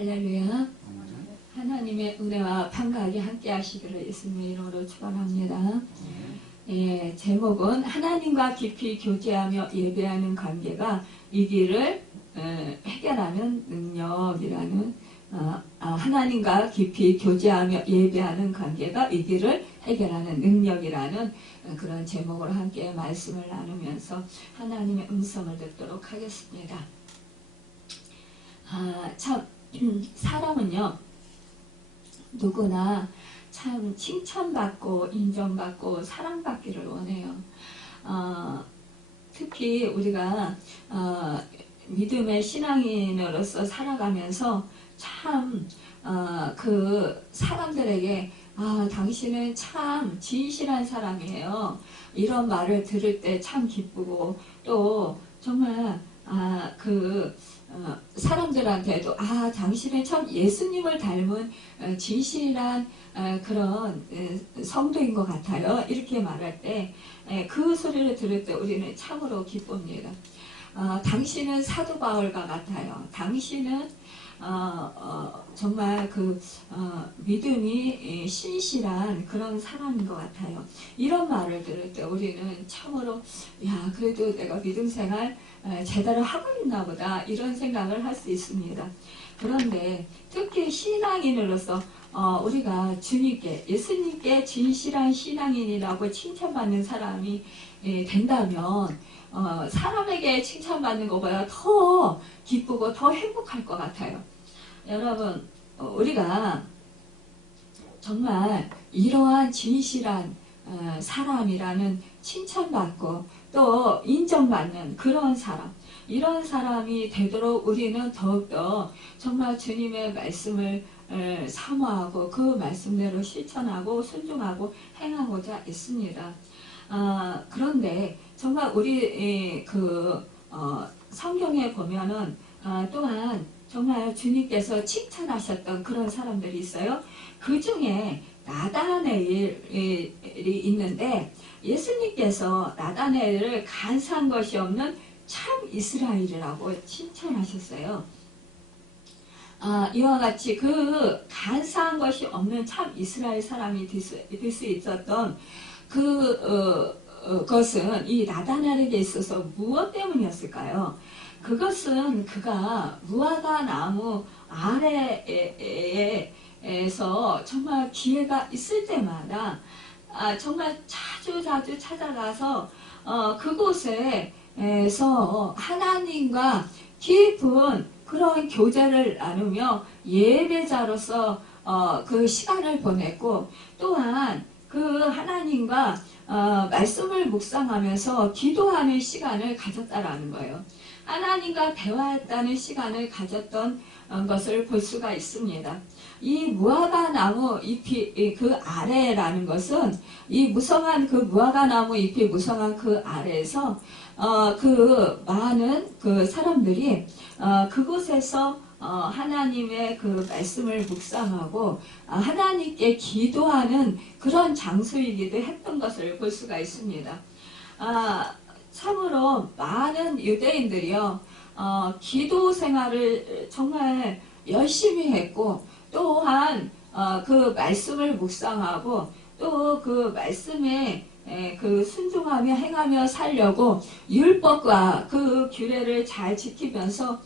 할렐루야. 하나님의 은혜와 평강이 함께 하시기를 예수님의 이름으로 축원합니다. 예, 제목은 하나님과 깊이 교제하며 예배하는 관계가 위기를 해결하는 능력이라는 하나님과 깊이 교제하며 예배하는 관계가 위기를 해결하는 능력이라는 그런 제목으로 함께 말씀을 나누면서 하나님의 음성을 듣도록 하겠습니다. 참 사람은요 누구나 참 칭찬받고 인정받고 사랑받기를 원해요. 특히 우리가 믿음의 신앙인으로서 살아가면서 참 그 사람들에게 당신은 참 진실한 사람이에요. 이런 말을 들을 때 참 기쁘고 또 정말 사람들한테도 당신은 참 예수님을 닮은 진실한 그런 성도인 것 같아요. 이렇게 말할 때 그 소리를 들을 때 우리는 참으로 기쁩니다. 당신은 사도 바울과 같아요. 당신은 정말 믿음이 신실한 그런 사람인 것 같아요. 이런 말을 들을 때 우리는 참으로 그래도 내가 믿음 생활 제대로 하고 있나 보다 이런 생각을 할 수 있습니다. 그런데 특히 신앙인으로서 우리가 주님께 예수님께 진실한 신앙인이라고 칭찬받는 사람이 된다면 사람에게 칭찬받는 것보다 더 기쁘고 더 행복할 것 같아요. 여러분 우리가 정말 이러한 진실한 사람이라는 칭찬받고 또 인정받는 그런 사람, 이런 사람이 되도록 우리는 더욱더 정말 주님의 말씀을 사모하고 그 말씀대로 실천하고 순종하고 행하고자 있습니다. 그런데 정말 우리 성경에 보면은 또한 정말 주님께서 칭찬하셨던 그런 사람들이 있어요. 그 중에 나다나엘이 있는데 예수님께서 나다나엘을 간사한 것이 없는 참 이스라엘이라고 칭찬하셨어요. 이와 같이 그 간사한 것이 없는 참 이스라엘 사람이 될 수 있었던 그것은 이 나다나엘에게 있어서 무엇 때문이었을까요? 그것은 그가 무화과 나무 아래에서 정말 기회가 있을 때마다 정말 자주 찾아가서 그곳에서 하나님과 깊은 그런 교제를 나누며 예배자로서 그 시간을 보냈고 또한 그 하나님과 말씀을 묵상하면서 기도하는 시간을 가졌다라는 거예요. 하나님과 대화했다는 시간을 가졌던 것을 볼 수가 있습니다. 이 무화과 나무 잎이 그 아래라는 것은 이 무성한 그 무화과 나무 잎이 무성한 그 아래에서 그 많은 그 사람들이 그곳에서 하나님의 그 말씀을 묵상하고 하나님께 기도하는 그런 장소이기도 했던 것을 볼 수가 있습니다. 참으로 많은 유대인들이요 기도 생활을 정말 열심히 했고 또한 그 말씀을 묵상하고 또 그 말씀에 그 순종하며 행하며 살려고 율법과 그 규례를 잘 지키면서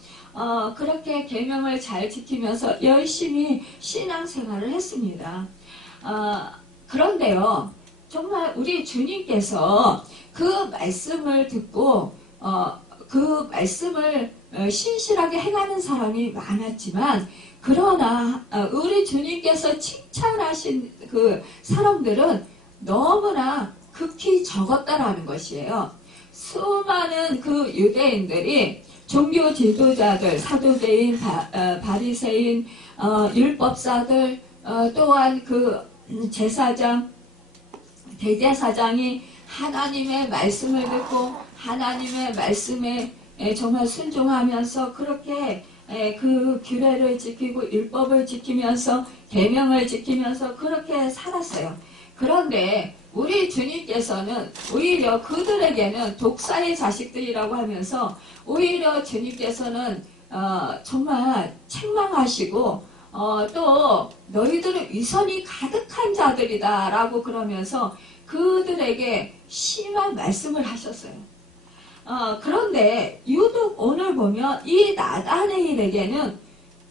그렇게 계명을 잘 지키면서 열심히 신앙생활을 했습니다. 그런데요 정말 우리 주님께서 그 말씀을 듣고 그 말씀을 신실하게 행하는 사람이 많았지만 그러나 우리 주님께서 칭찬하신 그 사람들은 너무나 극히 적었다라는 것이에요. 수많은 그 유대인들이 종교 지도자들, 사두개인, 바리새인, 율법사들, 또한 그 제사장, 대제사장이 하나님의 말씀을 듣고 하나님의 말씀에 정말 순종하면서 그렇게 그 규례를 지키고 율법을 지키면서 계명을 지키면서 그렇게 살았어요. 그런데 우리 주님께서는 오히려 그들에게는 독사의 자식들이라고 하면서 오히려 주님께서는 정말 책망하시고 또 너희들은 위선이 가득한 자들이다 라고 그러면서 그들에게 심한 말씀을 하셨어요. 그런데 유독 오늘 보면 이 나다네일에게는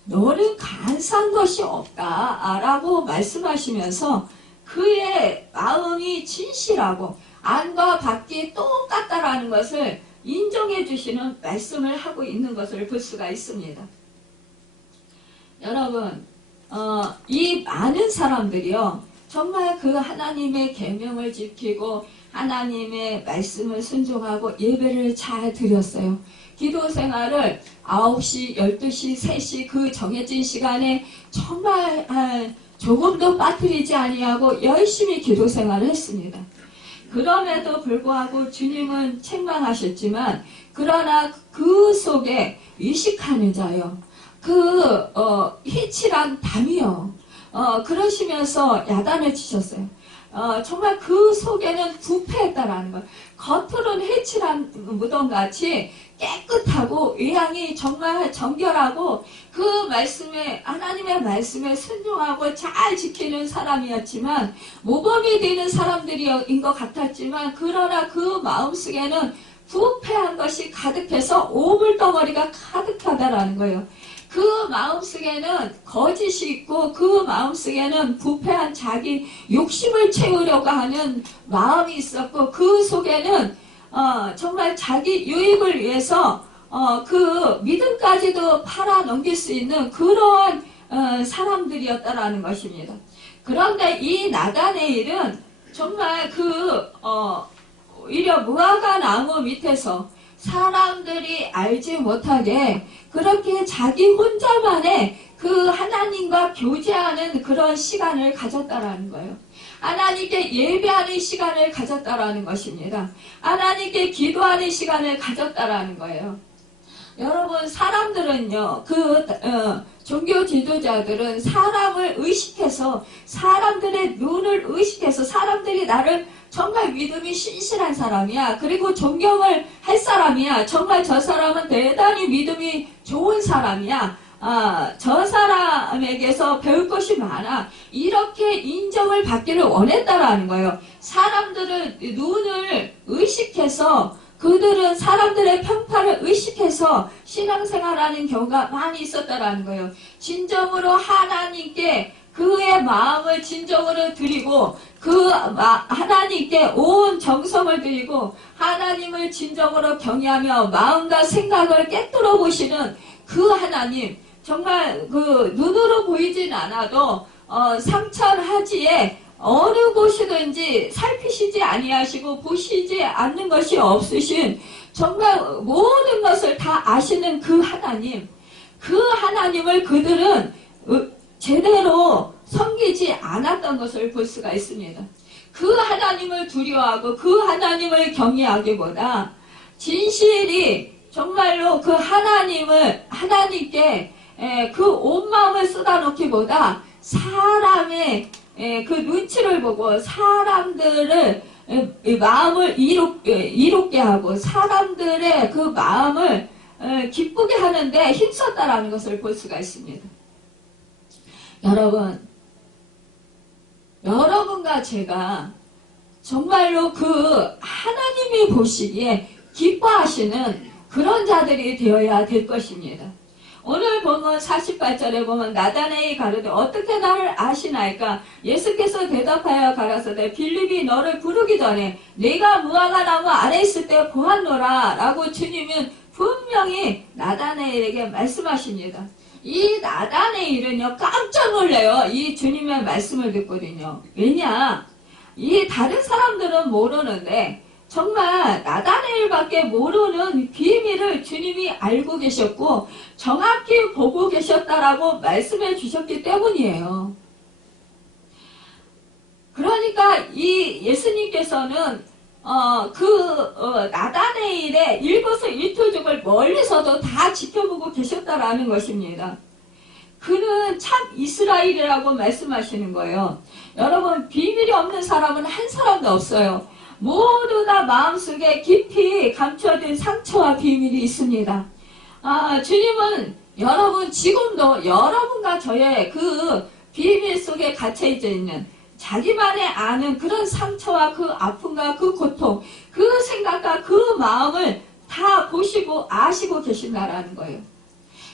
너는 간사한 것이 없다 라고 말씀하시면서 그의 마음이 진실하고 안과 밖이 똑같다라는 것을 인정해 주시는 말씀을 하고 있는 것을 볼 수가 있습니다. 여러분, 이 많은 사람들이요, 정말 그 하나님의 계명을 지키고 하나님의 말씀을 순종하고 예배를 잘 드렸어요. 기도 생활을 9시, 12시, 3시 그 정해진 시간에 정말 조금도 빠뜨리지 아니하고 열심히 기도 생활을 했습니다. 그럼에도 불구하고 주님은 책망하셨지만 그러나 그 속에 의식하는 자요. 희칠한 담이요. 그러시면서 야단을 치셨어요. 정말 그 속에는 부패했다라는 것. 겉으로는 해칠한 무덤같이 깨끗하고 외양이 정말 정결하고 그 말씀에 하나님의 말씀에 순종하고 잘 지키는 사람이었지만 모범이 되는 사람들인 것 같았지만 그러나 그 마음속에는 부패한 것이 가득해서 오물덩어리가 가득하다라는 거예요. 그 마음속에는 거짓이 있고 그 마음속에는 부패한 자기 욕심을 채우려고 하는 마음이 있었고 그 속에는 정말 자기 유익을 위해서 그 믿음까지도 팔아 넘길 수 있는 그러한 사람들이었다라는 것입니다. 그런데 이 나다네일은 정말 오히려 무화과 나무 밑에서 사람들이 알지 못하게 그렇게 자기 혼자만의 그 하나님과 교제하는 그런 시간을 가졌다라는 거예요. 하나님께 예배하는 시간을 가졌다라는 것입니다. 하나님께 기도하는 시간을 가졌다라는 거예요. 여러분, 사람들은요, 종교 지도자들은 사람을 의식해서, 사람들의 눈을 의식해서, 사람들이 나를 정말 믿음이 신실한 사람이야. 그리고 존경을 할 사람이야. 정말 저 사람은 대단히 믿음이 좋은 사람이야. 저 사람에게서 배울 것이 많아. 이렇게 인정을 받기를 원했다라는 거예요. 사람들은 눈을 의식해서 그들은 사람들의 평판을 의식해서 신앙생활하는 경우가 많이 있었다라는 거예요. 진정으로 하나님께 그의 마음을 진정으로 드리고 하나님께 온 정성을 드리고 하나님을 진정으로 경외하며 마음과 생각을 깨뜨려 보시는 그 하나님, 정말 눈으로 보이진 않아도 삼천하지에 어느 곳이든지 살피시지 아니하시고 보시지 않는 것이 없으신 정말 모든 것을 다 아시는 그 하나님, 그 하나님을 그들은 제대로 섬기지 않았던 것을 볼 수가 있습니다. 그 하나님을 두려워하고 그 하나님을 경외하기보다 진실이 정말로 그 하나님께 그 온 마음을 쏟아놓기보다 사람의 그 눈치를 보고 사람들을 마음을 이롭게 하고 사람들의 그 마음을 기쁘게 하는데 힘썼다라는 것을 볼 수가 있습니다. 여러분과 제가 정말로 그 하나님이 보시기에 기뻐하시는 그런 자들이 되어야 될 것입니다. 오늘 보면 48절에 보면 나다네이 가로되 어떻게 나를 아시나이까? 예수께서 대답하여 가라사대 빌립이 너를 부르기 전에 내가 무화과 나무 아래 있을 때 보았노라 라고 주님은 분명히 나다네일에게 말씀하십니다. 이 나다네일은요 깜짝 놀래요. 이 주님의 말씀을 듣거든요. 왜냐? 이 다른 사람들은 모르는데 정말 나다네일밖에 모르는 비밀을 주님이 알고 계셨고 정확히 보고 계셨다라고 말씀해 주셨기 때문이에요. 그러니까 이 예수님께서는 나다네일의 일거수일투족을 멀리서도 다 지켜보고 계셨다라는 것입니다. 그는 참 이스라엘이라고 말씀하시는 거예요. 여러분, 비밀이 없는 사람은 한 사람도 없어요. 모두 다 마음속에 깊이 감춰진 상처와 비밀이 있습니다. 주님은 여러분 지금도 여러분과 저의 그 비밀 속에 갇혀 있는 자기만의 아는 그런 상처와 그 아픔과 그 고통, 그 생각과 그 마음을 다 보시고 아시고 계신다라는 거예요.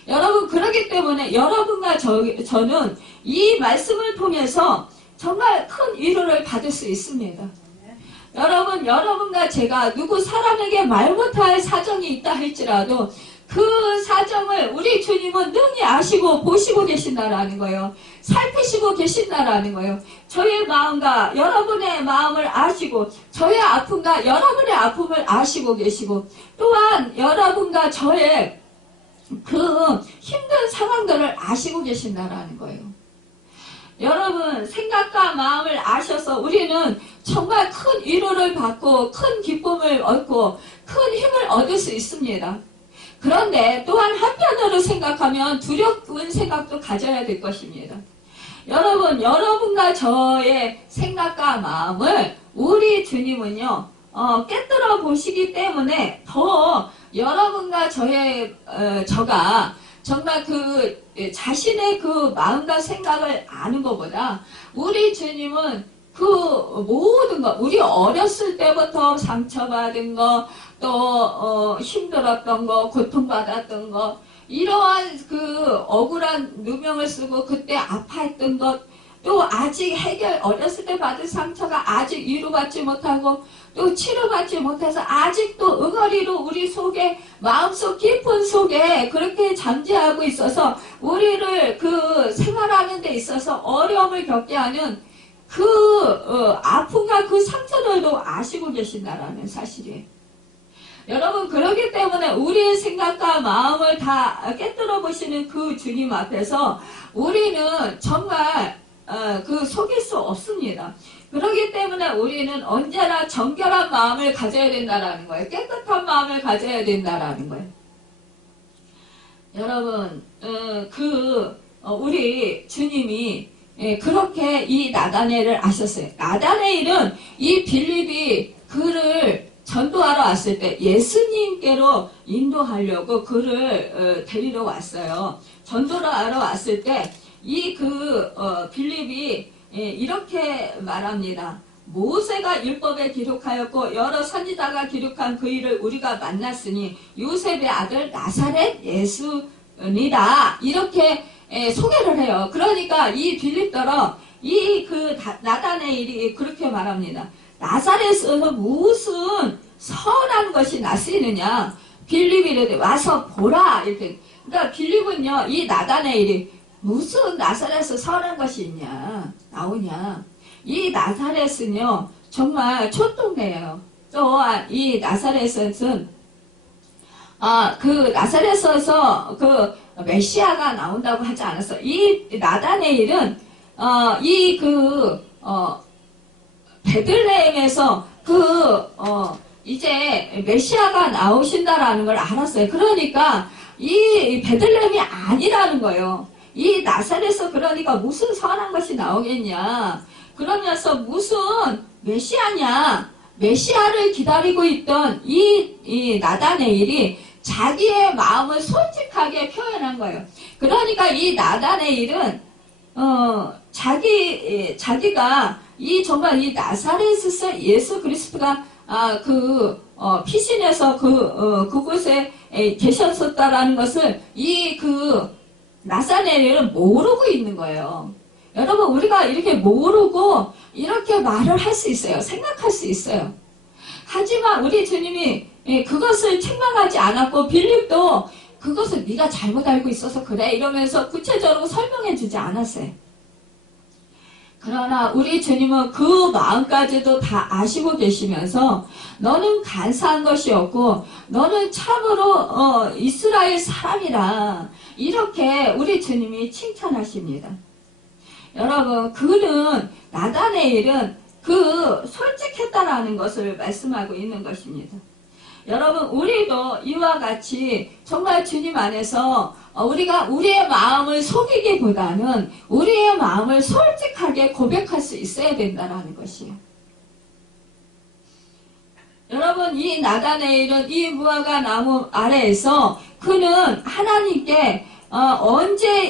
여러분 그렇기 때문에 여러분과 저는 이 말씀을 통해서 정말 큰 위로를 받을 수 있습니다. 여러분, 여러분과 제가 누구 사람에게 말 못할 사정이 있다 할지라도 그 사정을 우리 주님은 능히 아시고 보시고 계신다라는 거예요. 살피시고 계신다라는 거예요. 저의 마음과 여러분의 마음을 아시고 저의 아픔과 여러분의 아픔을 아시고 계시고 또한 여러분과 저의 그 힘든 상황들을 아시고 계신다라는 거예요. 여러분 생각과 마음을 아셔서 우리는 정말 큰 위로를 받고 큰 기쁨을 얻고 큰 힘을 얻을 수 있습니다. 그런데 또한 한편으로 생각하면 두려운 생각도 가져야 될 것입니다. 여러분, 여러분과 저의 생각과 마음을 우리 주님은요 깨뜨려 보시기 때문에 더 여러분과 저가 정말 그 자신의 그 마음과 생각을 아는 것보다 우리 주님은 그 모든 것, 우리 어렸을 때부터 상처받은 것, 또 힘들었던 것, 고통받았던 것, 이러한 그 억울한 누명을 쓰고 그때 아파했던 것, 또 아직 어렸을 때 받은 상처가 아직 위로받지 못하고 또 치료받지 못해서 아직도 응어리로 우리 속에 마음속 깊은 속에 그렇게 잠재하고 있어서 우리를 그 생활하는 데 있어서 어려움을 겪게 하는 그 아픔과 그 상처들도 아시고 계신다라는 사실이에요. 여러분 그렇기 때문에 우리의 생각과 마음을 다 깨뜨려 보시는 그 주님 앞에서 우리는 정말 그 속일 수 없습니다. 그렇기 때문에 우리는 언제나 정결한 마음을 가져야 된다라는 거예요. 깨끗한 마음을 가져야 된다라는 거예요. 여러분 우리 주님이 그렇게 이 나다네일을 아셨어요. 나다네일은 이 빌립이 그를 전도하러 왔을 때 예수님께로 인도하려고 그를 데리러 왔어요. 전도를 하러 왔을 때 이 빌립이 이렇게 말합니다. 모세가 율법에 기록하였고 여러 선지자가 기록한 그 일을 우리가 만났으니 요셉의 아들 나사렛 예수니라 이렇게 소개를 해요. 그러니까 이 빌립더러 나다네일이 그렇게 말합니다. 나사렛에서 무슨 선한 것이 났으느냐? 빌립이 이르되 와서 보라 이렇게. 그러니까 빌립은요 이 나다네일이 무슨 나사렛에서 선한 것이 있냐 나오냐. 이 나사렛은요 정말 촌동네예요. 또한 이 나사렛은 그 나사렛에서 그 메시아가 나온다고 하지 않았어. 이 나다네일은 베들레헴에서 이제 메시아가 나오신다라는 걸 알았어요. 그러니까 이 베들레헴이 아니라는 거예요. 이 나사렛에서 그러니까 무슨 선한 것이 나오겠냐. 그러면서 무슨 메시아냐. 메시아를 기다리고 있던 이 나다네일이 자기의 마음을 솔직하게 표현한 거예요. 그러니까 이 나다네일은 자기가 정말 이 나사렛에서 예수 그리스도가 피신해서 그곳에 계셨었다라는 것을 나사렛은 모르고 있는 거예요. 여러분 우리가 이렇게 모르고 이렇게 말을 할 수 있어요. 생각할 수 있어요. 하지만 우리 주님이 그것을 책망하지 않았고 빌립도 그것을 네가 잘못 알고 있어서 그래 이러면서 구체적으로 설명해 주지 않았어요. 그러나 우리 주님은 그 마음까지도 다 아시고 계시면서 너는 간사한 것이 없고 너는 참으로 이스라엘 사람이라 이렇게 우리 주님이 칭찬하십니다. 여러분 나다네일은 솔직했다라는 것을 말씀하고 있는 것입니다. 여러분 우리도 이와 같이 정말 주님 안에서 우리가 우리의 마음을 속이기보다는 우리의 마음을 솔직하게 고백할 수 있어야 된다는 것이에요. 여러분, 이 나다네일은 이 무화과 나무 아래에서 그는 하나님께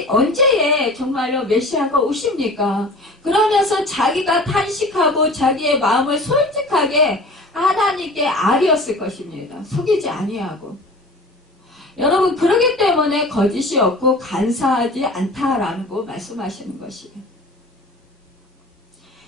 언제에 정말로 메시아가 오십니까? 그러면서 자기가 탄식하고 자기의 마음을 솔직하게 하나님께 아뢰었을 것입니다. 속이지 아니하고. 여러분, 그러기 때문에 거짓이 없고 간사하지 않다라고 말씀하시는 것이에요.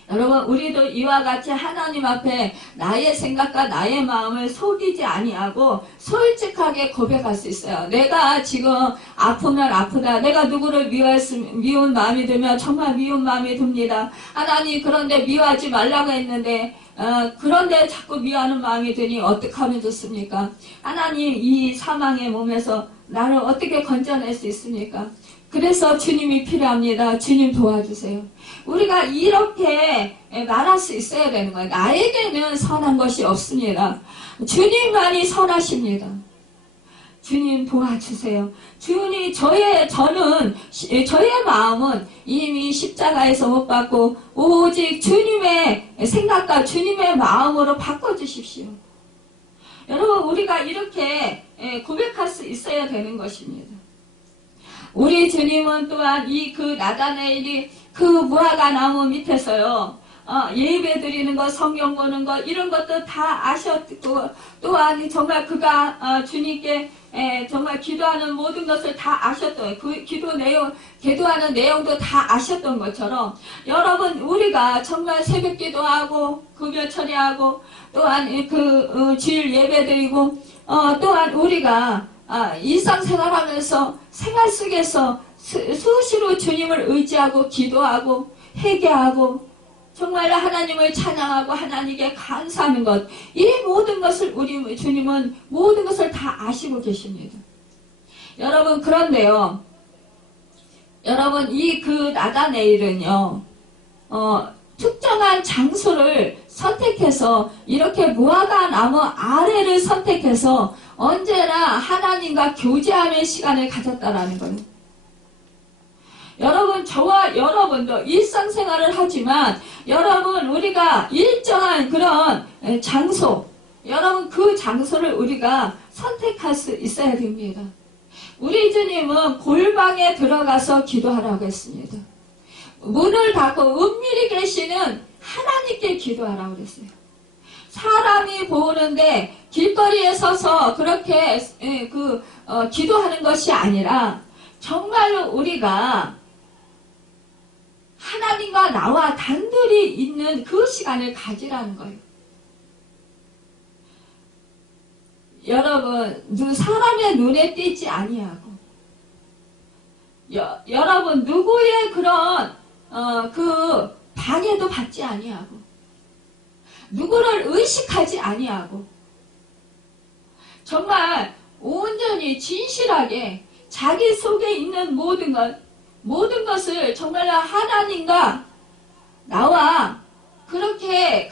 여러분, 우리도 이와 같이 하나님 앞에 나의 생각과 나의 마음을 속이지 아니하고 솔직하게 고백할 수 있어요. 내가 지금 아프면 아프다. 내가 누구를 미운 마음이 들면 정말 미운 마음이 듭니다. 하나님, 그런데 미워하지 말라고 했는데 그런데 자꾸 미워하는 마음이 드니 어떻게 하면 좋습니까? 하나님, 이 사망의 몸에서 나를 어떻게 건져낼 수 있습니까? 그래서 주님이 필요합니다. 주님 도와주세요. 우리가 이렇게 말할 수 있어야 되는 거예요. 나에게는 선한 것이 없습니다. 주님만이 선하십니다. 주님 도와주세요. 주님, 저의 마음은 이미 십자가에서 못 받고 오직 주님의 생각과 주님의 마음으로 바꿔주십시오. 여러분, 우리가 이렇게 고백할 수 있어야 되는 것입니다. 우리 주님은 또한 그 나다네일이 그 무화과 나무 밑에서요, 예배 드리는 것, 성경 보는 것, 이런 것도 다 아셨고, 또한 정말 그가 주님께 정말 기도하는 모든 것을 다 아셨던, 그 기도하는 내용도 다 아셨던 것처럼, 여러분, 우리가 정말 새벽 기도하고, 금요 처리하고, 또한 주일 예배 드리고, 또한 우리가 일상생활하면서 생활 속에서 수시로 주님을 의지하고 기도하고 회개하고 정말로 하나님을 찬양하고 하나님께 감사하는 것, 이 모든 것을 우리 주님은 모든 것을 다 아시고 계십니다. 여러분, 그런데요, 여러분, 나다네일은요, 특정한 장소를 선택해서 이렇게 무화과 나무 아래를 선택해서 언제나 하나님과 교제하는 시간을 가졌다라는 거예요. 여러분, 저와 여러분도 일상생활을 하지만 여러분, 우리가 일정한 그런 장소, 여러분, 그 장소를 우리가 선택할 수 있어야 됩니다. 우리 주님은 골방에 들어가서 기도하라고 했습니다. 문을 닫고 은밀히 계시는 하나님께 기도하라고 그랬어요. 사람이 보는데 길거리에 서서 그렇게 기도하는 것이 아니라 정말로 우리가 하나님과 나와 단둘이 있는 그 시간을 가지라는 거예요. 여러분, 사람의 눈에 띄지 아니하고 여러분, 누구의 그런 방해도 받지 아니하고 누구를 의식하지 아니하고 정말 온전히 진실하게 자기 속에 있는 모든 것을 정말로 하나님과 나와 그렇게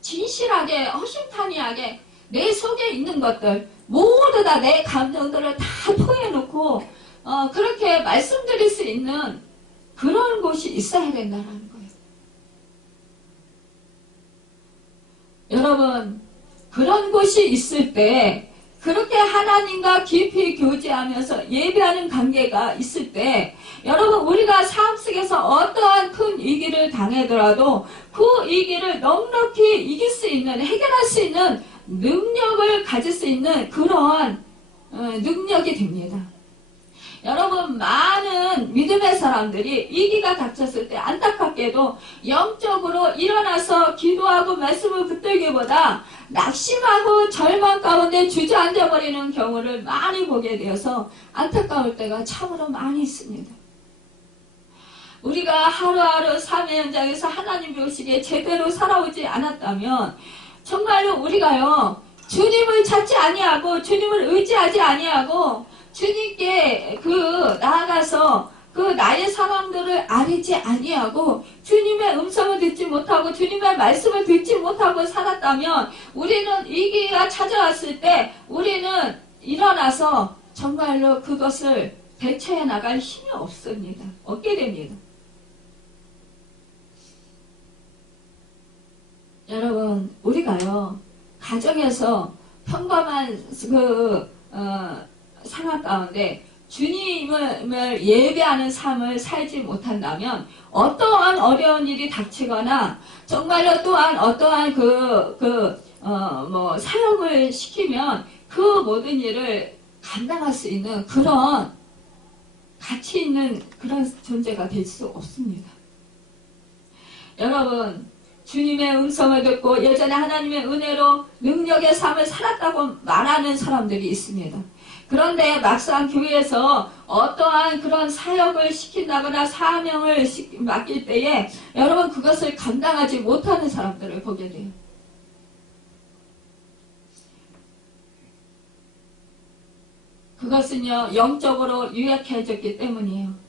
진실하게 허심탄회하게 내 속에 있는 것들 모두 다 내 감정들을 다 토해놓고 그렇게 말씀드릴 수 있는 그런 곳이 있어야 된다는 거예요. 여러분, 그런 곳이 있을 때 그렇게 하나님과 깊이 교제하면서 예배하는 관계가 있을 때 여러분, 우리가 삶 속에서 어떠한 큰 위기를 당하더라도 그 위기를 넉넉히 이길 수 있는, 해결할 수 있는 능력을 가질 수 있는 그러한 능력이 됩니다. 여러분, 많은 믿음의 사람들이 위기가 닥쳤을 때 안타깝게도 영적으로 일어나서 기도하고 말씀을 붙들기보다 낙심하고 절망 가운데 주저앉아 버리는 경우를 많이 보게 되어서 안타까울 때가 참으로 많이 있습니다. 우리가 하루하루 삶의 현장에서 하나님 보시기에 제대로 살아오지 않았다면 정말로 우리가요, 주님을 찾지 아니하고 주님을 의지하지 아니하고 주님께 나아가서 나의 상황들을 아뢰지 아니하고 주님의 음성을 듣지 못하고 주님의 말씀을 듣지 못하고 살았다면 우리는 위기가 찾아왔을 때 우리는 일어나서 정말로 그것을 대처해 나갈 힘이 없습니다. 없게 됩니다. 여러분, 우리가요, 가정에서 평범한 상황 가운데 주님을 예배하는 삶을 살지 못한다면 어떠한 어려운 일이 닥치거나 정말로 또한 어떠한 사역을 시키면 그 모든 일을 감당할 수 있는 그런 가치 있는 그런 존재가 될 수 없습니다. 여러분, 주님의 음성을 듣고 여전히 하나님의 은혜로 능력의 삶을 살았다고 말하는 사람들이 있습니다. 그런데 막상 교회에서 어떠한 그런 사역을 시킨다거나 사명을 맡길 때에 여러분 그것을 감당하지 못하는 사람들을 보게 돼요. 그것은요, 영적으로 유약해졌기 때문이에요.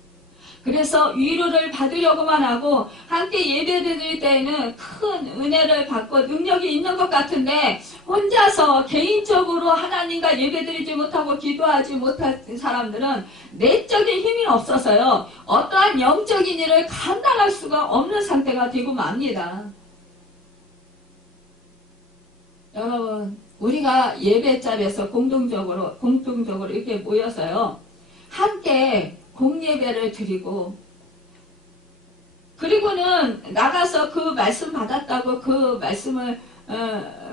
그래서 위로를 받으려고만 하고 함께 예배드릴 때에는 큰 은혜를 받고 능력이 있는 것 같은데 혼자서 개인적으로 하나님과 예배드리지 못하고 기도하지 못한 사람들은 내적인 힘이 없어서요, 어떠한 영적인 일을 감당할 수가 없는 상태가 되고 맙니다. 여러분, 우리가 예배 자리에서 공동적으로 이렇게 모여서요, 함께 공예배를 드리고, 그리고는 나가서 그 말씀 받았다고 그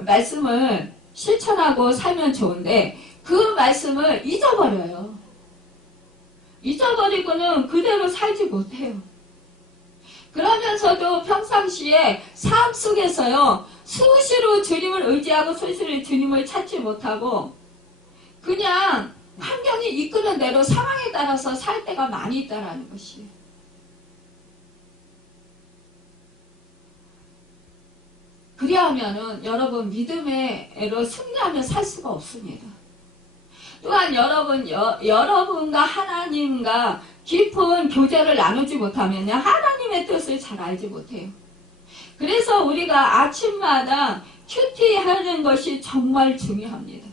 말씀을 실천하고 살면 좋은데, 그 말씀을 잊어버려요. 잊어버리고는 그대로 살지 못해요. 그러면서도 평상시에 삶 속에서요, 수시로 주님을 의지하고 수시로 주님을 찾지 못하고 그냥 환경이 이끄는 대로 상황에 따라서 살 때가 많이 있다는 것이에요. 그리하면은 여러분 믿음으로 승리하며 살 수가 없습니다. 또한 여러분과 하나님과 깊은 교제를 나누지 못하면 하나님의 뜻을 잘 알지 못해요. 그래서 우리가 아침마다 큐티하는 것이 정말 중요합니다.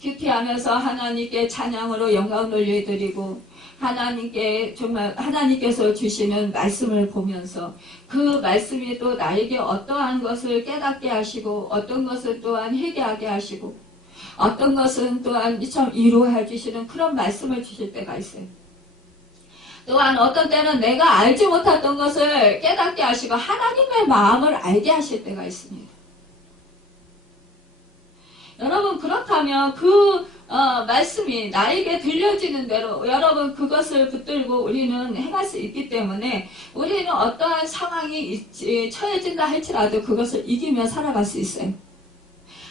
큐티하면서 하나님께 찬양으로 영광을 돌려드리고 하나님께서 주시는 말씀을 보면서 그 말씀이 또 나에게 어떠한 것을 깨닫게 하시고 어떤 것을 또한 회개하게 하시고 어떤 것은 또한 참 위로해 주시는 그런 말씀을 주실 때가 있어요. 또한 어떤 때는 내가 알지 못했던 것을 깨닫게 하시고 하나님의 마음을 알게 하실 때가 있습니다. 여러분, 그렇다면 그 말씀이 나에게 들려지는 대로 여러분 그것을 붙들고 우리는 행할 수 있기 때문에 우리는 어떠한 상황이 처해진다 할지라도 그것을 이기며 살아갈 수 있어요.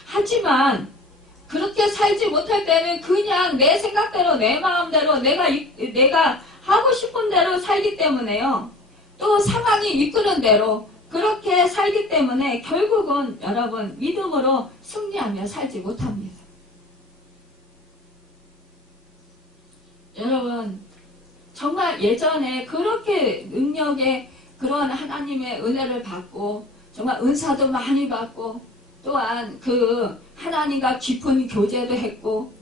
하지만 그렇게 살지 못할 때는 그냥 내 생각대로 내 마음대로 내가 하고 싶은 대로 살기 때문에요. 또 상황이 이끄는 대로 그렇게 살기 때문에 결국은 여러분 믿음으로 승리하며 살지 못합니다. 여러분 정말 예전에 그렇게 능력의 그런 하나님의 은혜를 받고 정말 은사도 많이 받고 또한 그 하나님과 깊은 교제도 했고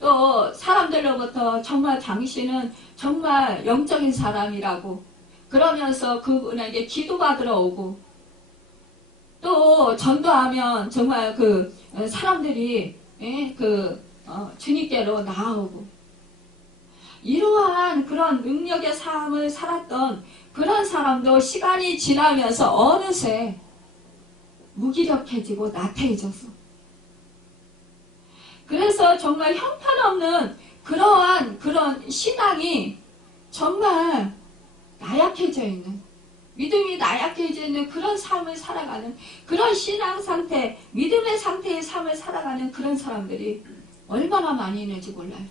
또 사람들로부터 정말 당신은 정말 영적인 사람이라고 그러면서 그분에게 기도받으러 오고 또 전도하면 정말 그 사람들이 주님께로 나아오고 이러한 그런 능력의 삶을 살았던 그런 사람도 시간이 지나면서 어느새 무기력해지고 나태해져서 그래서 정말 형편없는 그런 신앙이 정말 나약해져 있는 믿음이 나약해져 있는 그런 삶을 살아가는 그런 신앙 상태, 믿음의 상태의 삶을 살아가는 그런 사람들이 얼마나 많이 있는지 몰라요.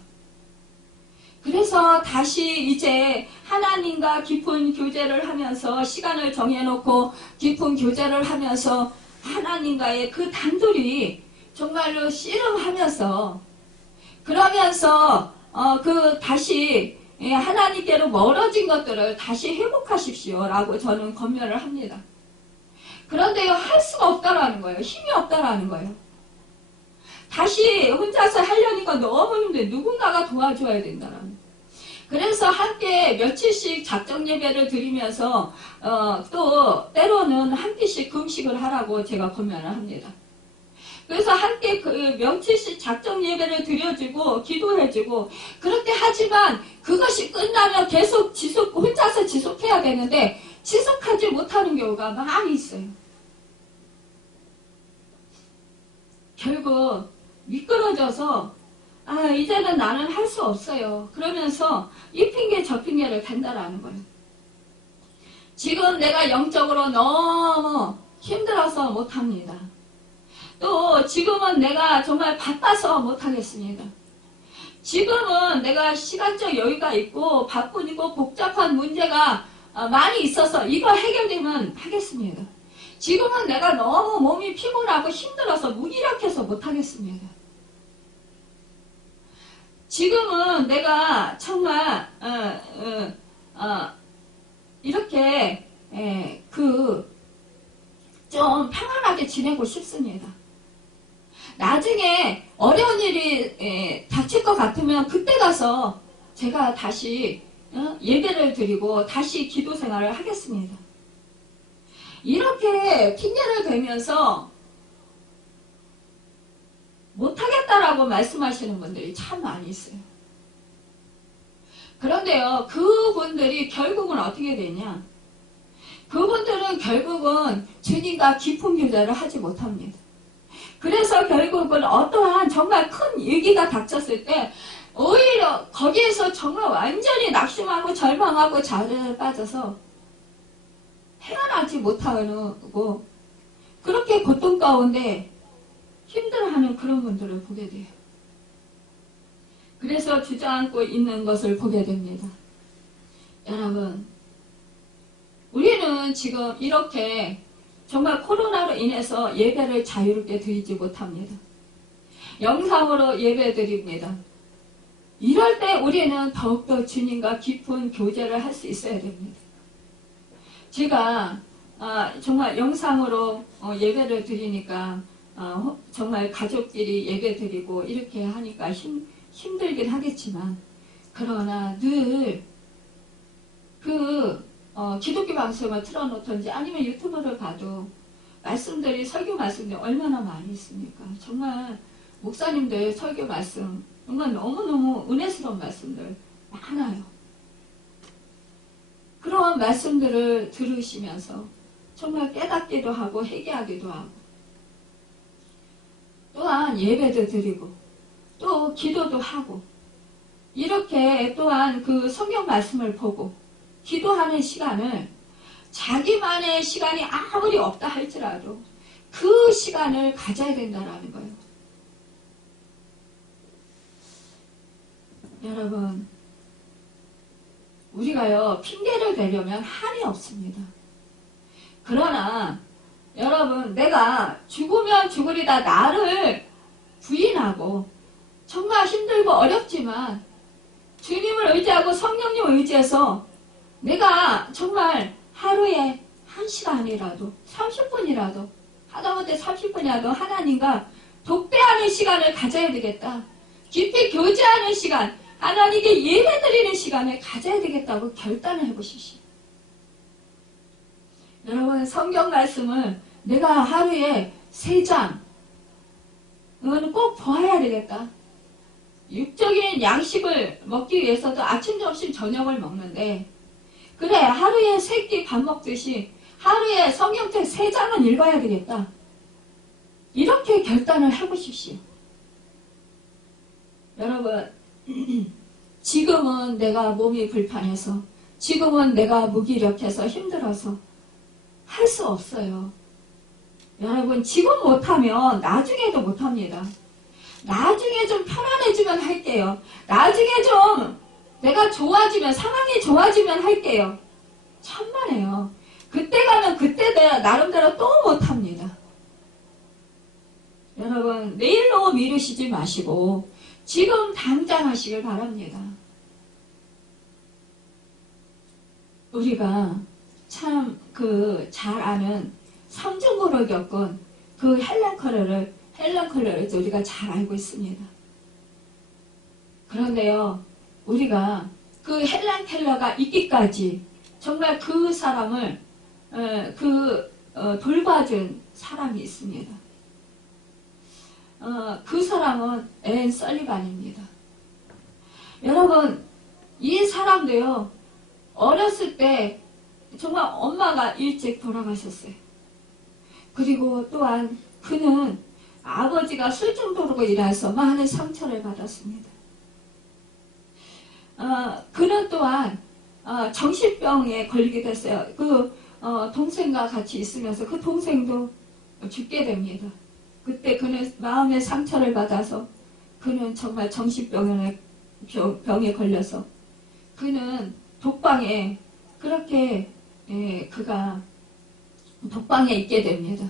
그래서 다시 이제 하나님과 깊은 교제를 하면서 시간을 정해놓고 깊은 교제를 하면서 하나님과의 그 단둘이 정말로 씨름하면서 그러면서 다시 하나님께로 멀어진 것들을 다시 회복하십시오 라고 저는 권면을 합니다. 그런데요 할 수가 없다라는 거예요. 힘이 없다라는 거예요. 다시 혼자서 하려니까 너무 힘들어요. 누군가가 도와줘야 된다라는 거예요. 그래서 함께 며칠씩 작정 예배를 드리면서 또 때로는 한 끼씩 금식을 하라고 제가 권면을 합니다. 그래서 함께 그 며칠씩 작정 예배를 드려주고 기도해주고 그렇게 하지만 그것이 끝나면 계속 혼자서 지속해야 되는데 지속하지 못하는 경우가 많이 있어요. 결국 미끄러져서 이제는 나는 할 수 없어요. 그러면서 이 핑계 저 핑계를 댄다라는 거예요. 지금 내가 영적으로 너무 힘들어서 못합니다. 또 지금은 내가 정말 바빠서 못하겠습니다. 지금은 내가 시간적 여유가 있고 바쁘고 복잡한 문제가 많이 있어서 이거 해결되면 하겠습니다. 지금은 내가 너무 몸이 피곤하고 힘들어서 무기력해서 못하겠습니다. 지금은 내가 정말 이렇게 좀 평안하게 지내고 싶습니다. 나중에 어려운 일이 닥칠 것 같으면 그때 가서 제가 다시 예배를 드리고 다시 기도 생활을 하겠습니다. 이렇게 핑계를 대면서 못하겠다라고 말씀하시는 분들이 참 많이 있어요. 그런데요, 그분들이 결국은 어떻게 되냐? 그분들은 결국은 주님과 깊은 교제를 하지 못합니다. 그래서 결국은 어떠한 정말 큰 위기가 닥쳤을 때 오히려 거기에서 정말 완전히 낙심하고 절망하고 좌절에 빠져서 헤어나지 못하고 그렇게 고통 가운데 힘들어하는 그런 분들을 보게 돼요. 그래서 주저앉고 있는 것을 보게 됩니다. 여러분, 우리는 지금 이렇게 정말 코로나로 인해서 예배를 자유롭게 드리지 못합니다. 영상으로 예배 드립니다. 이럴 때 우리는 더욱더 주님과 깊은 교제를 할 수 있어야 됩니다. 제가 정말 영상으로 예배를 드리니까 정말 가족끼리 예배 드리고 이렇게 하니까 힘들긴 하겠지만 그러나 늘 기독교 방송을 틀어놓던지 아니면 유튜브를 봐도 말씀들이 설교 말씀들이 얼마나 많이 있습니까? 정말 목사님들 설교 말씀 정말 너무너무 은혜스러운 말씀들 많아요. 그런 말씀들을 들으시면서 정말 깨닫기도 하고 회개하기도 하고 또한 예배도 드리고 또 기도도 하고 이렇게 또한 그 성경 말씀을 보고 기도하는 시간을 자기만의 시간이 아무리 없다 할지라도 그 시간을 가져야 된다는 거예요. 여러분, 우리가요 핑계를 대려면 한이 없습니다. 그러나 여러분, 내가 죽으면 죽으리다 나를 부인하고 정말 힘들고 어렵지만 주님을 의지하고 성령님을 의지해서 내가 정말 하루에 1시간이라도 30분이라도 하다못해 30분이라도 하나님과 독대하는 시간을 가져야 되겠다. 깊이 교제하는 시간, 하나님께 예배드리는 시간을 가져야 되겠다고 결단을 해보십시오. 여러분, 성경 말씀을 내가 하루에 3장 이거는 꼭 보아야 되겠다. 육적인 양식을 먹기 위해서도 아침, 점심, 저녁을 먹는데 그래, 하루에 3끼 밥 먹듯이 하루에 성경책 3장은 읽어야 되겠다. 이렇게 결단을 해보십시오. 여러분, 지금은 내가 몸이 불편해서 지금은 내가 무기력해서 힘들어서 할 수 없어요. 여러분, 지금 못하면 나중에도 못합니다. 나중에 좀 편안해지면 할게요. 나중에 좀 내가 좋아지면, 상황이 좋아지면 할게요. 천만에요. 그때 가면 그때 내가 나름대로 또 못합니다. 여러분, 내일로 미루시지 마시고 지금 당장 하시길 바랍니다. 우리가 참 잘 아는 성중고를 겪은 그 헬렌 컬러를 우리가 잘 알고 있습니다. 그런데요, 우리가 그 헬렌 켈러가 있기까지 정말 그 사람을 돌봐준 사람이 있습니다. 그 사람은 앤 설리반입니다. 여러분, 이 사람도요, 어렸을 때 정말 엄마가 일찍 돌아가셨어요. 그리고 또한 그는 아버지가 술 중독으로 인해서 많은 상처를 받았습니다. 그는 또한 정신병에 걸리게 됐어요. 동생과 같이 있으면서 그 동생도 죽게 됩니다. 그때 그는 마음의 상처를 받아서 그는 정말 정신병에 걸려서 그는 독방에 그렇게 그가 독방에 있게 됩니다.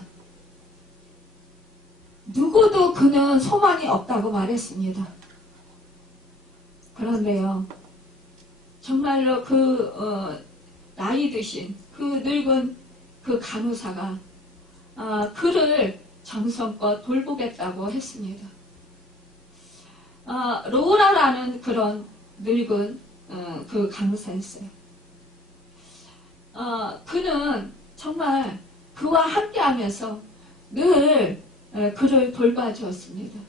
누구도 그는 소망이 없다고 말했습니다. 그런데요, 정말로 나이 드신 그 늙은 그 간호사가 그를 정성껏 돌보겠다고 했습니다. 로라라는 그런 늙은 그 간호사였어요. 그는 정말 그와 함께 하면서 늘 그를 돌봐주었습니다.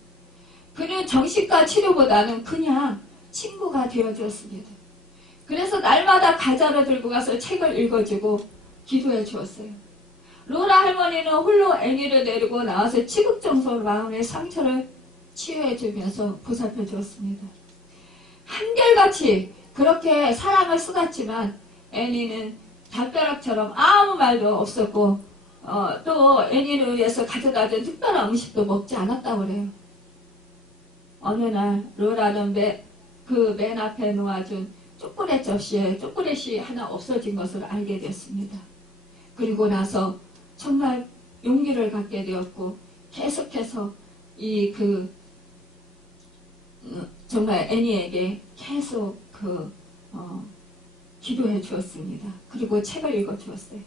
그는 정신과 치료보다는 그냥 친구가 되어주었습니다. 그래서 날마다 과자를 들고 가서 책을 읽어주고 기도해 주었어요. 로라 할머니는 홀로 애니를 데리고 나와서 치국정서로 마음의 상처를 치유해 주면서 보살펴 주었습니다. 한결같이 그렇게 사랑을 쏟았지만 애니는 담벼락처럼 아무 말도 없었고 또 애니를 위해서 가져다준 특별한 음식도 먹지 않았다고 그래요. 어느 날 로라는 맨 앞에 놓아준 초콜릿 접시에 초콜릿이 하나 없어진 것을 알게 되었습니다. 그리고 나서 정말 용기를 갖게 되었고 계속해서 정말 애니에게 계속 기도해 주었습니다. 그리고 책을 읽어 주었어요.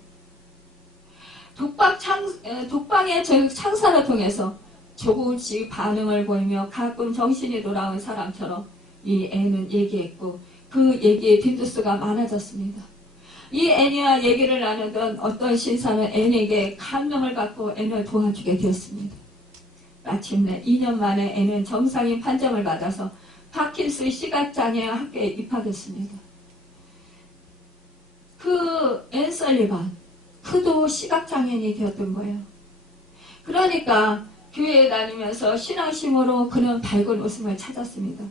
독방의 창사를 통해서 조금씩 반응을 보이며 가끔 정신이 돌아온 사람처럼 이 애는 얘기했고 그 얘기에 빈도수가 많아졌습니다. 이 애니와 얘기를 나누던 어떤 신사는 애에게 감명을 받고 애를 도와주게 되었습니다. 마침내 2년 만에 애는 정상인 판정을 받아서 파킨스 시각장애와 학교에 입학했습니다. 앤 설리반, 그도 시각장애인이 되었던 거예요. 그러니까 교회에 다니면서 신앙심으로 그는 밝은 웃음을 찾았습니다.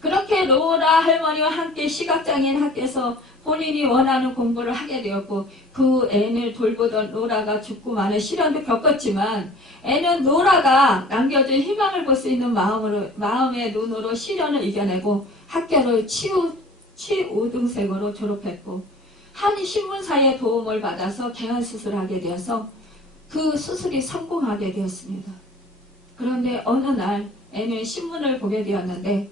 그렇게 로라 할머니와 함께 시각장애인 학교에서 본인이 원하는 공부를 하게 되었고 그 앤을 돌보던 로라가 죽고 많은 시련도 겪었지만 앤은 로라가 남겨준 희망을 볼 수 있는 마음의 눈으로 시련을 이겨내고 학교를 치우등생으로 졸업했고 한 신문사의 도움을 받아서 개헌수술을 하게 되어서 그 수술이 성공하게 되었습니다. 그런데 어느 날 앤은 신문을 보게 되었는데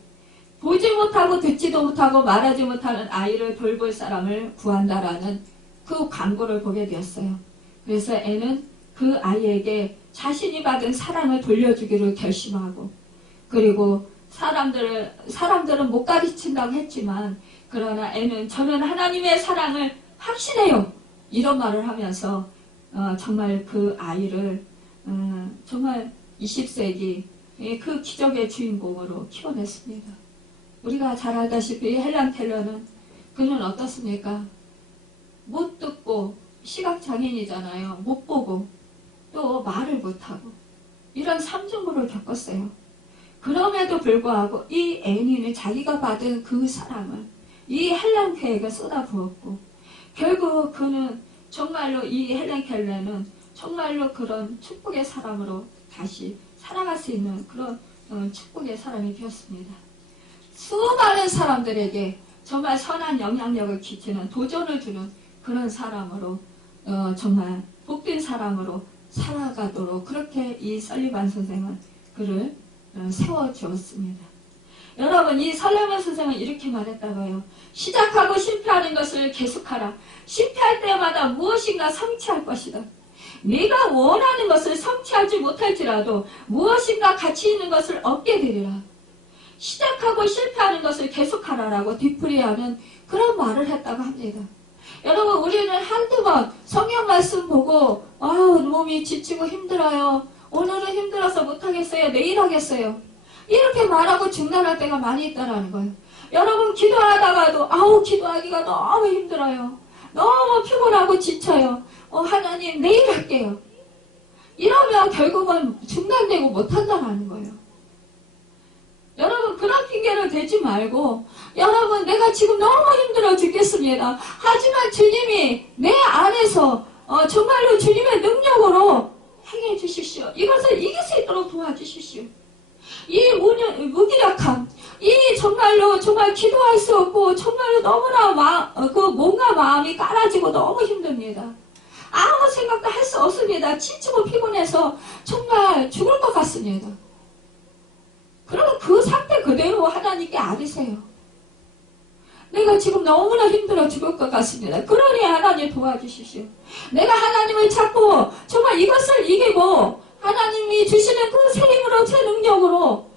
보지 못하고 듣지도 못하고 말하지 못하는 아이를 돌볼 사람을 구한다라는 그 광고를 보게 되었어요. 그래서 앤은 그 아이에게 자신이 받은 사랑을 돌려주기로 결심하고 그리고 사람들은 못 가르친다고 했지만 그러나 앤은 저는 하나님의 사랑을 확신해요. 이런 말을 하면서 정말 그 아이를 정말 20세기 그 기적의 주인공으로 키워냈습니다. 우리가 잘 알다시피 헬렌 켈러는 그는 어떻습니까? 못 듣고 시각장애인이잖아요. 못 보고 또 말을 못하고 이런 삼중고를 겪었어요. 그럼에도 불구하고 이 애니는 자기가 받은 그 사랑을 이 헬렌 켈러에게 쏟아부었고 결국 그는 정말로 이 헬렌 켈러는 정말로 그런 축복의 사람으로 다시 살아갈 수 있는 그런 축복의 사람이 되었습니다. 수많은 사람들에게 정말 선한 영향력을 끼치는 도전을 주는 그런 사람으로 정말 복된 사람으로 살아가도록 그렇게 이 설리반 선생은 그를 세워주었습니다. 여러분 이 설리반 선생은 이렇게 말했다고요. 시작하고 실패하는 것을 계속하라. 실패할 때마다 무엇인가 성취할 것이다. 네가 원하는 것을 성취하지 못할지라도 무엇인가 가치 있는 것을 얻게 되리라. 시작하고 실패하는 것을 계속하라라고 뒤풀이하는 그런 말을 했다고 합니다. 여러분, 우리는 한두 번 성경 말씀 보고 아우 몸이 지치고 힘들어요. 오늘은 힘들어서 못하겠어요. 내일 하겠어요. 이렇게 말하고 중단할 때가 많이 있다는 거예요. 여러분, 기도하다가도 아우 기도하기가 너무 힘들어요. 너무 피곤하고 지쳐요. 하나님 내일 할게요. 이러면 결국은 중단되고 못한다는 거예요. 여러분, 그런 핑계를 대지 말고, 여러분, 내가 지금 너무 힘들어 죽겠습니다. 하지만 주님이 내 안에서 정말로 주님의 능력으로 행해 주십시오. 이것을 이길 수 있도록 도와주십시오. 이 무기력함, 이 정말로 정말 기도할 수 없고 정말로 너무나 몸과 마음이 깔아지고 너무 힘듭니다. 아무 생각도 할 수 없습니다. 지치고 피곤해서 정말 죽을 것 같습니다. 그러면 그 상태 그대로 하나님께 아뢰세요. 내가 지금 너무나 힘들어 죽을 것 같습니다. 그러니 하나님 도와주십시오. 내가 하나님을 찾고 정말 이것을 이기고 하나님이 주시는 그 새 힘으로 새 능력으로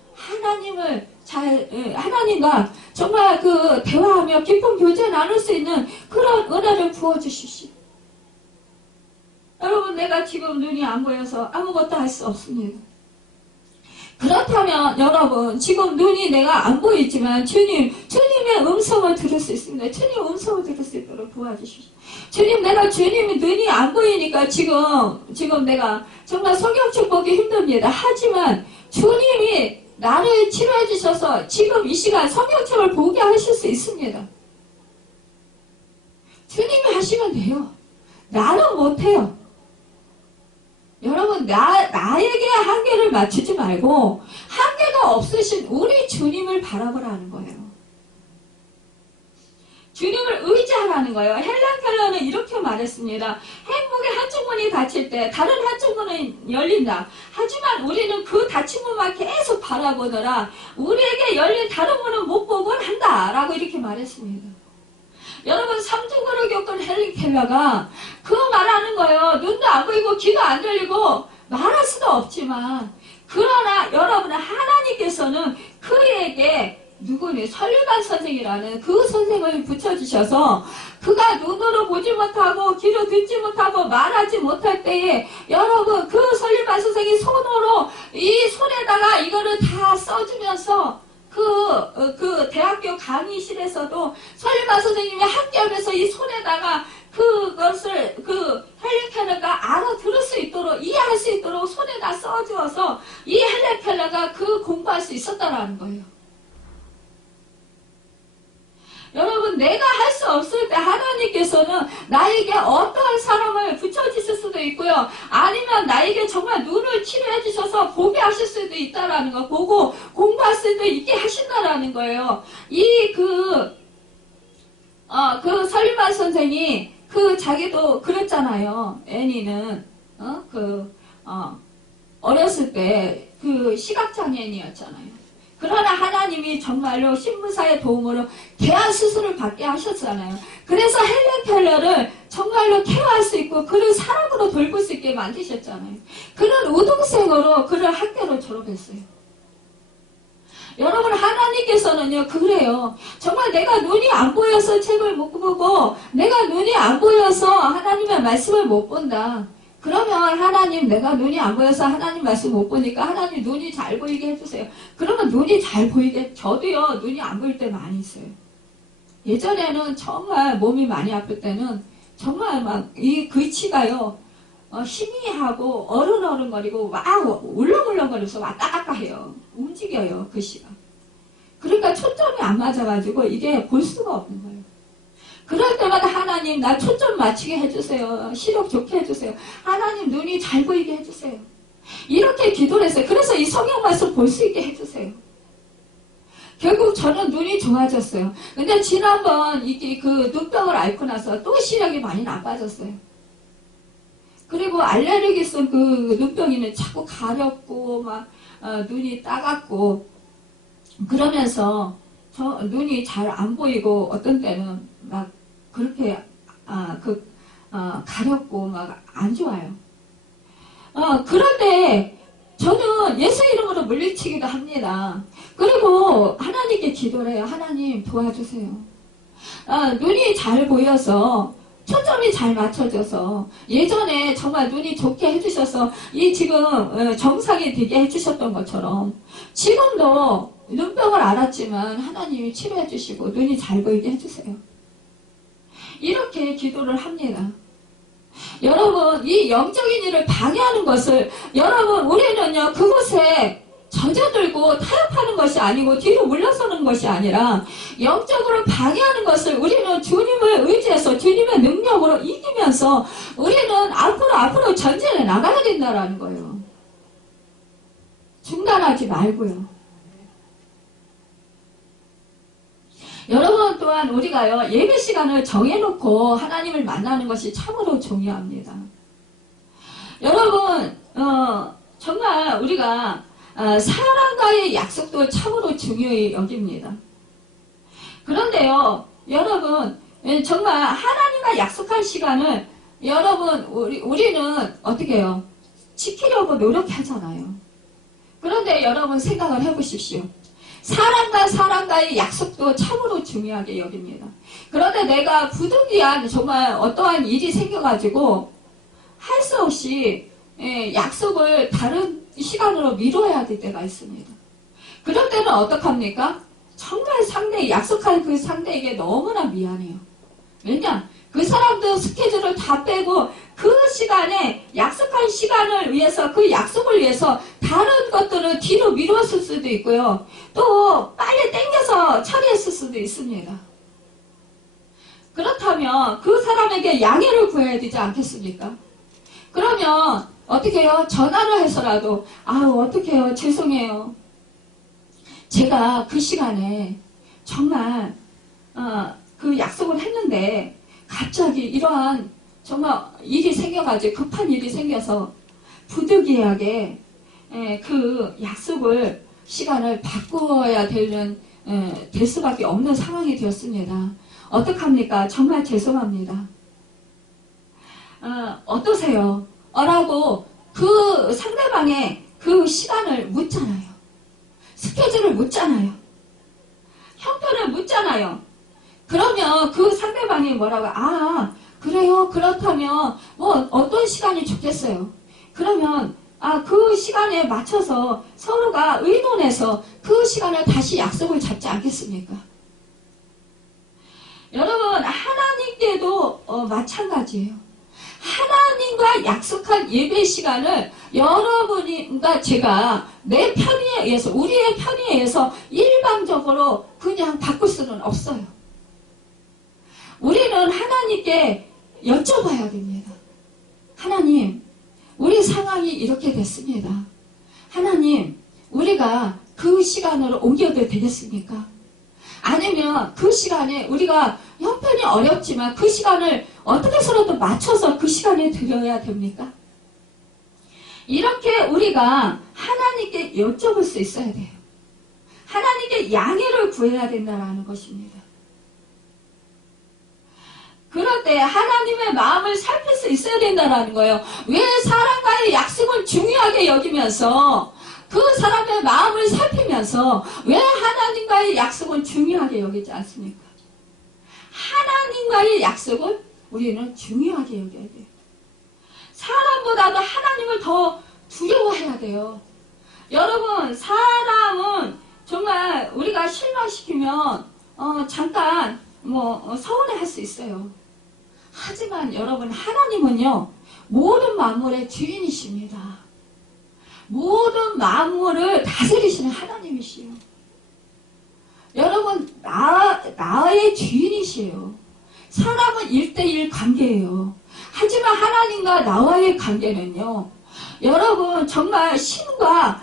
하나님과 정말 그 대화하며 깊은 교제 나눌 수 있는 그런 은혜를 부어주십시오. 여러분, 내가 지금 눈이 안 보여서 아무것도 할 수 없습니다. 그렇다면 여러분, 지금 눈이 내가 안 보이지만 주님의 음성을 들을 수 있습니다. 주님의 음성을 들을 수 있도록 도와주십시오. 주님, 내가 주님이 눈이 안 보이니까 지금 내가 정말 성경책 보기 힘듭니다. 하지만 주님이 나를 치료해 주셔서 지금 이 시간 성경책을 보게 하실 수 있습니다. 주님이 하시면 돼요. 나는 못해요. 여러분, 나에게 한계를 맞추지 말고 한계가 없으신 우리 주님을 바라보라는 거예요. 주님을 의지하라는 거예요. 헬렌 켈러는 이렇게 말했습니다. 행복의 한쪽 문이 닫힐 때 다른 한쪽 문은 열린다. 하지만 우리는 그 닫힌 문만 계속 바라보느라 우리에게 열린 다른 문은 못 보곤 한다. 라고 이렇게 말했습니다. 여러분, 삼중고를 겪은 헬렌 켈러가 그 말하는 거예요. 눈도 안 보이고 귀도 안 들리고 말할 수도 없지만, 그러나 여러분, 하나님께서는 그에게 설리반 선생이라는 그 선생을 붙여주셔서 그가 눈으로 보지 못하고 귀로 듣지 못하고 말하지 못할 때에 여러분, 그 설리반 선생이 손으로 이 손에다가 이거를 다 써주면서 그 대학교 강의실에서도 설리반 선생님이 학교에서 이 손에다가 그것을 헬렌 켈러가 알아들을 수 있도록 이해할 수 있도록 손에다 써주어서 이 헬렌 켈러가 공부할 수 있었다라는 거예요. 여러분, 내가 할 수 없을 때 하나님께서는 나에게 어떠한 사람을 붙여주실 수도 있고요. 아니면 나에게 정말 눈을 치료해 주셔서 보게 하실 수도 있다라는 거, 보고 공부할 수도 있게 하신다라는 거예요. 설리반 선생이 자기도 그랬잖아요. 애니는 어렸을 때 시각장애인이었잖아요. 그러나 하나님이 정말로 신부사의 도움으로 개화 수술을 받게 하셨잖아요. 그래서 헬렌 켈러를 정말로 케어할 수 있고 그를 사람으로 돌볼 수 있게 만드셨잖아요. 그는 우등생으로 그를 학교를 졸업했어요. 여러분, 하나님께서는요, 그래요. 정말 내가 눈이 안 보여서 책을 못 보고 내가 눈이 안 보여서 하나님의 말씀을 못 본다. 그러면 하나님, 내가 눈이 안 보여서 하나님 말씀 못 보니까 하나님 눈이 잘 보이게 해주세요. 그러면 눈이 잘 보이게, 저도요, 눈이 안 보일 때 많이 있어요. 예전에는 정말 몸이 많이 아플 때는 정말 막 이 글씨가요, 희미하고 어른어른거리고 막 울렁울렁거려서 왔다 갔다 해요. 움직여요, 글씨가. 그러니까 초점이 안 맞아가지고 이게 볼 수가 없는 거예요. 그럴 때마다 하나님, 나 초점 맞추게 해주세요. 시력 좋게 해주세요. 하나님, 눈이 잘 보이게 해주세요. 이렇게 기도를 했어요. 그래서 이 성경 말씀 볼 수 있게 해주세요. 결국 저는 눈이 좋아졌어요. 근데 지난번 눈병을 앓고 나서 또 시력이 많이 나빠졌어요. 그리고 알레르기성 눈병이는 자꾸 가렵고 막 눈이 따갑고 그러면서 눈이 잘 안 보이고 어떤 때는 막 그렇게 가렵고 막 안 좋아요. 그런데 저는 예수 이름으로 물리치기도 합니다. 그리고 하나님께 기도를 해요. 하나님 도와주세요. 눈이 잘 보여서 초점이 잘 맞춰져서 예전에 정말 눈이 좋게 해주셔서 이 지금 정상이 되게 해주셨던 것처럼 지금도 눈병을 앓았지만 하나님이 치료해 주시고 눈이 잘 보이게 해주세요. 이렇게 기도를 합니다. 여러분, 이 영적인 일을 방해하는 것을 여러분 우리는요 그곳에 젖어들고 타협하는 것이 아니고 뒤로 물러서는 것이 아니라 영적으로 방해하는 것을 우리는 주님을 의지해서 주님의 능력으로 이기면서 우리는 앞으로 전진해 나가야 된다라는 거예요. 중단하지 말고요. 여러분 또한 우리가요 예배 시간을 정해놓고 하나님을 만나는 것이 참으로 중요합니다. 여러분 정말 우리가 사람과의 약속도 참으로 중요히 여깁니다. 그런데요 여러분 정말 하나님과 약속한 시간을 여러분 우리는 어떻게 해요? 지키려고 노력하잖아요. 그런데 여러분 생각을 해보십시오. 사람과의 약속도 참으로 중요하게 여깁니다. 그런데 내가 부득이한 정말 어떠한 일이 생겨가지고 할 수 없이 약속을 다른 시간으로 미뤄야 될 때가 있습니다. 그럴 때는 어떡합니까? 정말 약속한 그 상대에게 너무나 미안해요. 왜냐? 그 사람도 스케줄을 다 빼고 그 시간에 약속한 시간을 위해서 그 약속을 위해서 다른 것들을 뒤로 미뤘을 수도 있고요. 또 빨리 땡겨서 처리했을 수도 있습니다. 그렇다면 그 사람에게 양해를 구해야 되지 않겠습니까? 그러면 어떻게 해요? 전화를 해서라도 어떻게 해요? 죄송해요. 제가 그 시간에 정말 그 약속을 했는데 갑자기 이러한 정말 일이 생겨가지고 급한 일이 생겨서 부득이하게 그 약속을 시간을 바꾸어야 될 수밖에 없는 상황이 되었습니다. 어떡합니까? 정말 죄송합니다. 어떠세요? 라고 그 상대방의 그 시간을 묻잖아요. 스케줄을 묻잖아요. 형편을 묻잖아요. 그러면 그 상대방이 뭐라고 그래요? 그렇다면 뭐 어떤 시간이 좋겠어요? 그러면 그 시간에 맞춰서 서로가 의논해서 그 시간을 다시 약속을 잡지 않겠습니까? 여러분 하나님께도 마찬가지예요. 하나님과 약속한 예배 시간을 여러분과 제가 내 편의에 의해서 우리의 편의에 의해서 일방적으로 그냥 바꿀 수는 없어요. 우리는 하나님께 여쭤봐야 됩니다. 하나님, 우리 상황이 이렇게 됐습니다. 하나님, 우리가 그 시간으로 옮겨도 되겠습니까? 아니면 그 시간에 우리가 형편이 어렵지만 그 시간을 어떻게 해서라도 맞춰서 그 시간에 드려야 됩니까? 이렇게 우리가 하나님께 여쭤볼 수 있어야 돼요. 하나님께 양해를 구해야 된다는 것입니다. 그럴 때 하나님의 마음을 살필 수 있어야 된다는 거예요. 왜 사람과의 약속을 중요하게 여기면서 그 사람의 마음을 살피면서 왜 하나님과의 약속은 중요하게 여기지 않습니까? 하나님과의 약속을 우리는 중요하게 여겨야 돼요. 사람보다도 하나님을 더 두려워해야 돼요. 여러분 사람은 정말 우리가 실망시키면 잠깐 서운해할 수 있어요. 하지만 여러분 하나님은요 모든 만물의 주인이십니다. 모든 만물을 다스리시는 하나님이시요. 여러분 나의 주인이시에요. 사람은 1대1 관계예요. 하지만 하나님과 나와의 관계는요 여러분 정말 신과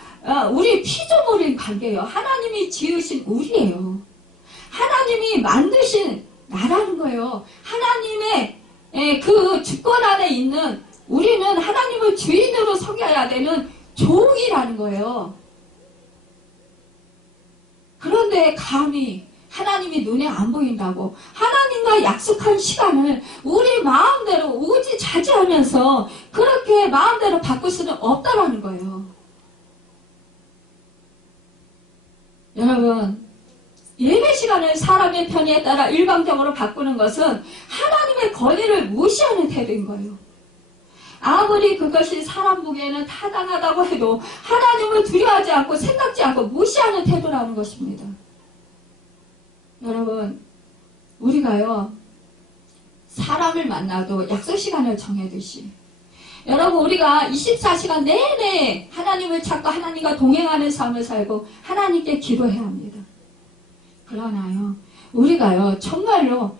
우리 피조물인 관계예요. 하나님이 지으신 우리예요. 하나님이 만드신 나라는 거예요. 하나님의 그 주권 안에 있는 우리는 하나님을 주인으로 섬겨야 되는 종이라는 거예요. 그런데 감히 하나님이 눈에 안 보인다고 하나님과 약속한 시간을 우리 마음대로 우지자지하면서 그렇게 마음대로 바꿀 수는 없다라는 거예요. 여러분, 예배 시간을 사람의 편의에 따라 일방적으로 바꾸는 것은 하나님의 권위를 무시하는 태도인 거예요. 아무리 그것이 사람 보기에는 타당하다고 해도 하나님을 두려워하지 않고 생각지 않고 무시하는 태도라는 것입니다. 여러분, 우리가요, 사람을 만나도 약속 시간을 정해두시. 여러분, 우리가 24시간 내내 하나님을 찾고 하나님과 동행하는 삶을 살고 하나님께 기도해야 합니다. 그러나요, 우리가요, 정말로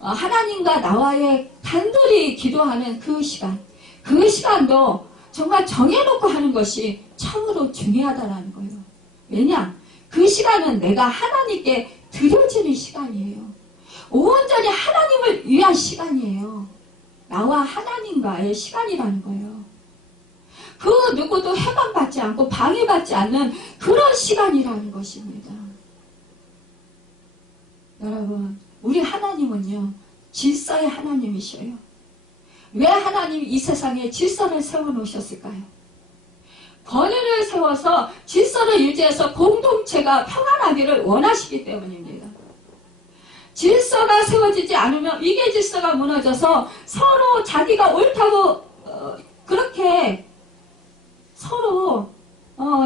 하나님과 나와의 단둘이 기도하는 그 시간도 정말 정해놓고 하는 것이 참으로 중요하다는 거예요. 왜냐? 그 시간은 내가 하나님께 드려지는 시간이에요. 온전히 하나님을 위한 시간이에요. 나와 하나님과의 시간이라는 거예요. 그 누구도 해방받지 않고 방해받지 않는 그런 시간이라는 것입니다. 여러분, 우리 하나님은요, 질서의 하나님이셔요. 왜 하나님이 이 세상에 질서를 세워놓으셨을까요? 권위를 세워서 질서를 유지해서 공동체가 평안하기를 원하시기 때문입니다. 질서가 세워지지 않으면 위계 질서가 무너져서 서로 자기가 옳다고 그렇게 서로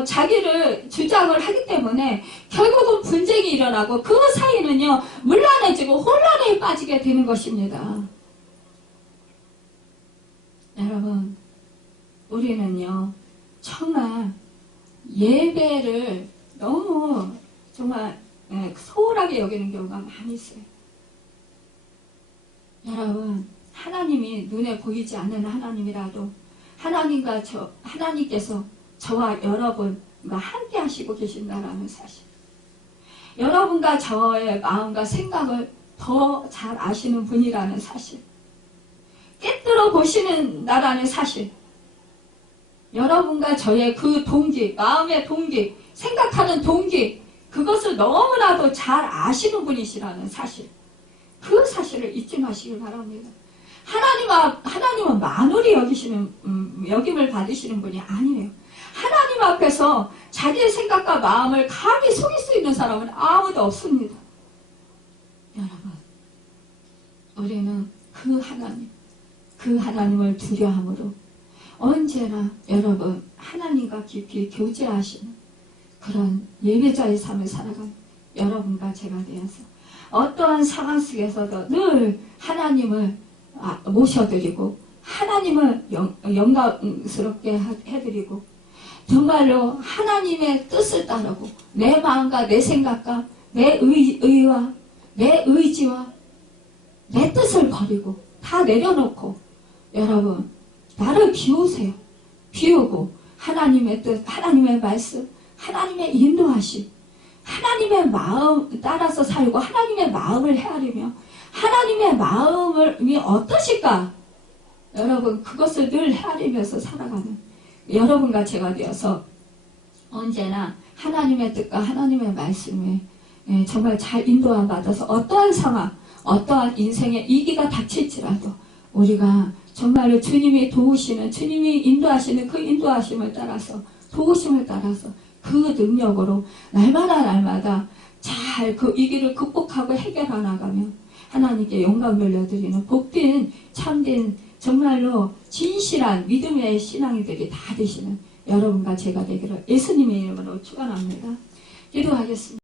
자기를 주장을 하기 때문에 결국은 분쟁이 일어나고 그 사이는요, 문란해지고 혼란에 빠지게 되는 것입니다. 여러분, 우리는요, 정말 예배를 너무 정말 소홀하게 여기는 경우가 많이 있어요. 여러분, 하나님이 눈에 보이지 않는 하나님이라도 하나님께서 저와 여러분과 함께 하시고 계신다라는 사실, 여러분과 저의 마음과 생각을 더 잘 아시는 분이라는 사실, 깨뜨려 보시는다라는 사실, 여러분과 저의 그 동기, 마음의 동기, 생각하는 동기, 그것을 너무나도 잘 아시는 분이시라는 사실, 그 사실을 잊지 마시길 바랍니다. 하나님은 만홀히 여김을 받으시는 분이 아니에요. 하나님 앞에서 자기의 생각과 마음을 감히 속일 수 있는 사람은 아무도 없습니다. 여러분, 우리는 그 하나님을 두려함으로 언제나 여러분 하나님과 깊이 교제하시는 그런 예배자의 삶을 살아가는 여러분과 제가 되어서 어떠한 상황 속에서도 늘 하나님을 모셔드리고 하나님을 영광스럽게 해드리고 정말로 하나님의 뜻을 따르고 내 마음과 내 생각과 내 의와 내 의지와 내 뜻을 버리고 다 내려놓고 여러분 나를 비우세요. 비우고 하나님의 뜻, 하나님의 말씀, 하나님의 인도하심, 하나님의 마음 따라서 살고 하나님의 마음을 헤아리며 하나님의 마음이 어떠실까? 여러분 그것을 늘 헤아리면서 살아가는 여러분과 제가 되어서 언제나 하나님의 뜻과 하나님의 말씀에 정말 잘 인도함 받아서 어떠한 상황, 어떠한 인생의 위기가 닥칠지라도 우리가 정말로 주님이 도우시는, 주님이 인도하시는 그 인도하심을 따라서, 도우심을 따라서 그 능력으로 날마다 잘 그 위기를 극복하고 해결해 나가며 하나님께 영광 돌려드리는 복된 참된 정말로 진실한 믿음의 신앙이들이 다 되시는 여러분과 제가 되기를 예수님의 이름으로 축원합니다. 기도하겠습니다.